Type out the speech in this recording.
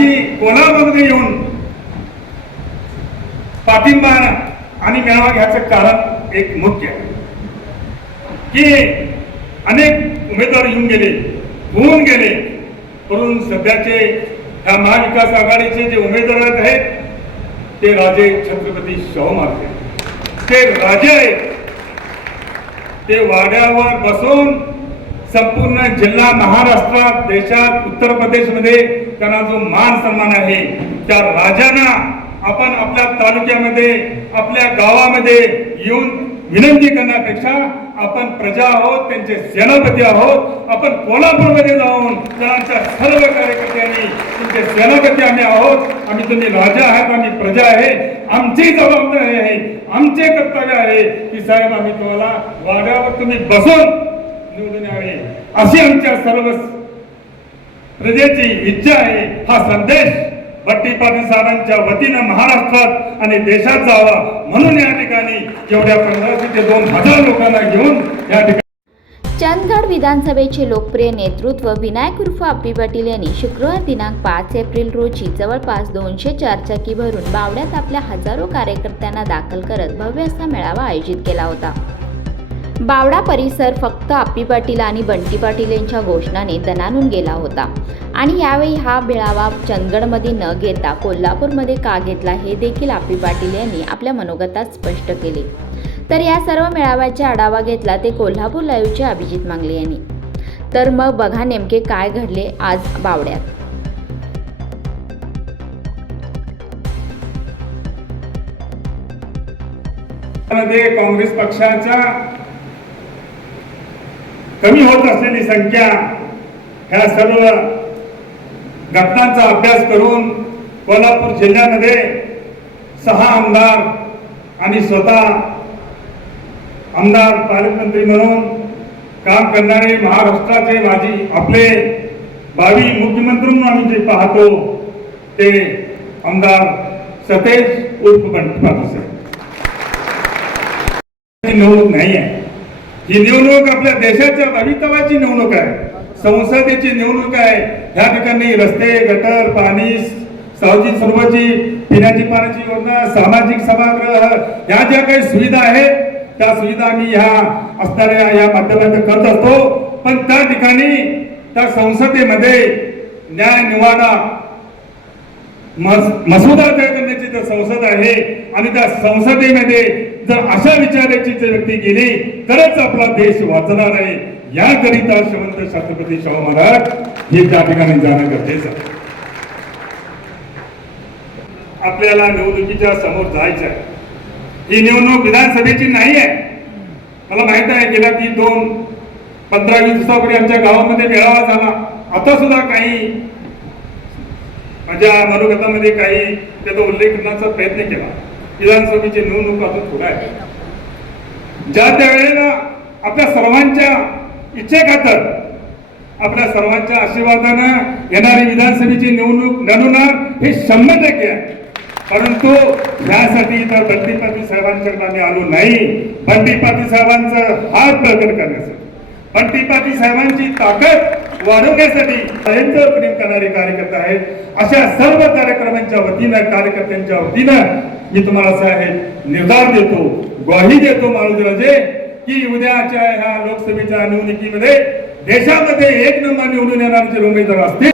माझी कोल्हापूरमध्ये येऊन पाठिंबा आणि मेळावा घ्यायचं कारण एक मुख्य आहे. की अनेक उमेदवार येऊन गेले होऊन गेले परंतु सध्याचे ह्या महाविकास आघाडीचे जे उमेदवार आहेत ते राजे छत्रपती शाहू महाराज ते राजे आहेत. ते वाड्यावर बसून संपूर्ण जिल्हा महाराष्ट्रात देशात उत्तर प्रदेशमध्ये त्यांना जो मान सन्मान आहे त्या राजांना आपण आपल्या तालुक्यामध्ये आपल्या गावामध्ये येऊन विनंती करण्यापेक्षा आपण प्रजा आहोत त्यांचे सेनापती आहोत आपण कोल्हापूरमध्ये जाऊन त्यांच्या सर्व कार्यकर्त्यांनी तुमचे सेनापती आम्ही आहोत आम्ही तुम्ही राजा आहात आम्ही प्रजा आहे आमची जबाबदारी आहे आमचे कर्तव्य आहे. की साहेब आम्ही तुम्हाला वाड्यावर तुम्ही बसून निवडून यावे अशी आमच्या सर्व प्रजेची इच्छा आहे हा संदेश भट्टी पाटील साहेबांच्या वतीनं महाराष्ट्रात आणि देशात जावा. म्हणून या ठिकाणी जेवढ्या पंधराशे ते दोन हजार लोकांना घेऊन या ठिकाणी चंदगड विधानसभेचे लोकप्रिय नेतृत्व विनायक उर्फ अप्पी पाटील यांनी शुक्रवार दिनांक पाच एप्रिल रोजी जवळपास दोनशे चारचाकी भरून बावड्यात आपल्या हजारो कार्यकर्त्यांना दाखल करत भव्य असा मेळावा आयोजित केला होता. बावडा परिसर फक्त आप्पी पाटील आणि बंटी पाटील यांच्या घोषणाने दणानून गेला होता. आणि यावेळी हा मेळावा चंदगडमध्ये न घेता कोल्हापूरमध्ये का घेतला हे देखील आप्पी पाटील यांनी आपल्या मनोगतात स्पष्ट केले. तर या सर्व मेळाव्याचा आढावा घेतला ते कोल्हापूर लाईव्हचे अभिजित मांगले यांनी. तर मग बघा नेमके काय घडले आज बावड्यात. काँग्रेस पक्षाच्या कमी होत असलेली संख्या ह्या सर्व घटनांचा अभ्यास करून कोल्हापूर जिल्ह्यामध्ये सहा आमदार आणि स्वतः आमदार पालकमंत्री म्हणून काम करणारे महाराष्ट्राचे माजी आपले भावी मुख्यमंत्री म्हणून आम्ही जे पाहतो ते आमदार सतेज उर्फ बंटी पाटील साहेब. निवडणूक नाही आहे ही निवडणूक आपल्या देशाच्या भवितव्याची निवडणूक आहे. संसदेची निवडणूक आहे. ह्या ठिकाणी रस्ते गटर पाणी सावजी सर्वची पिण्याची पाण्याची योजना सामाजिक सभागृह ह्या ज्या काही सुविधा आहेत त्या सुविधा आम्ही ह्या असणाऱ्या या माध्यमातून करत असतो. पण त्या ठिकाणी त्या संसदेमध्ये न्याय निवाडा मस- मसुदा तयार करण्याची संसद आहे आणि त्या संसदेमध्ये जर अशा विचाराची जर व्यक्ती गेली तरच आपला देश वाचणार आहे. याकरिता श्रीमंत छत्रपती शाहू महाराज हे त्या ठिकाणी जाणं गरजेचं आहे. आपल्याला निवडणुकीच्या समोर जायचं आहे. ही निवडणूक विधानसभेची नाही आहे. मला माहीत आहे गेल्या ती दोन पंधरा वीस दिवसापूर्वी आमच्या गावामध्ये मेळावा झाला. आता सुद्धा काही माझ्या मनोगतामध्ये काही त्याचा उल्लेख करण्याचा प्रयत्न केला. विधानसभेची निवडणूक अजून पुढे आहे. ज्या त्या वेळेला आपल्या सर्वांच्या इच्छेखातर आपल्या सर्वांच्या आशीर्वादानं येणारी विधानसभेची निवडणूक लढवणार हे शंभर टक्के आहे. परंतु यासाठी तर बंटी पाटील साहेबांकडे आम्ही आलो नाही. बंटी पाटील साहेबांचं हात प्रकट करण्यासाठी बंटी पाटील साहेबांची ताकद वाढवण्यासाठी भयंकर प्रेम करणारे कार्यकर्ते आहेत. अशा सर्व कार्यक्रमांच्या वतीनं कार्यकर्त्यांच्या वतीनं मी तुम्हाला साहेब निर्धार देतो ग्वाही देतो माळुदराजे की उद्याच्या ह्या लोकसभेच्या निवडणुकीमध्ये देशामध्ये एक नंबर निवडून येणारे उमेदवार असतील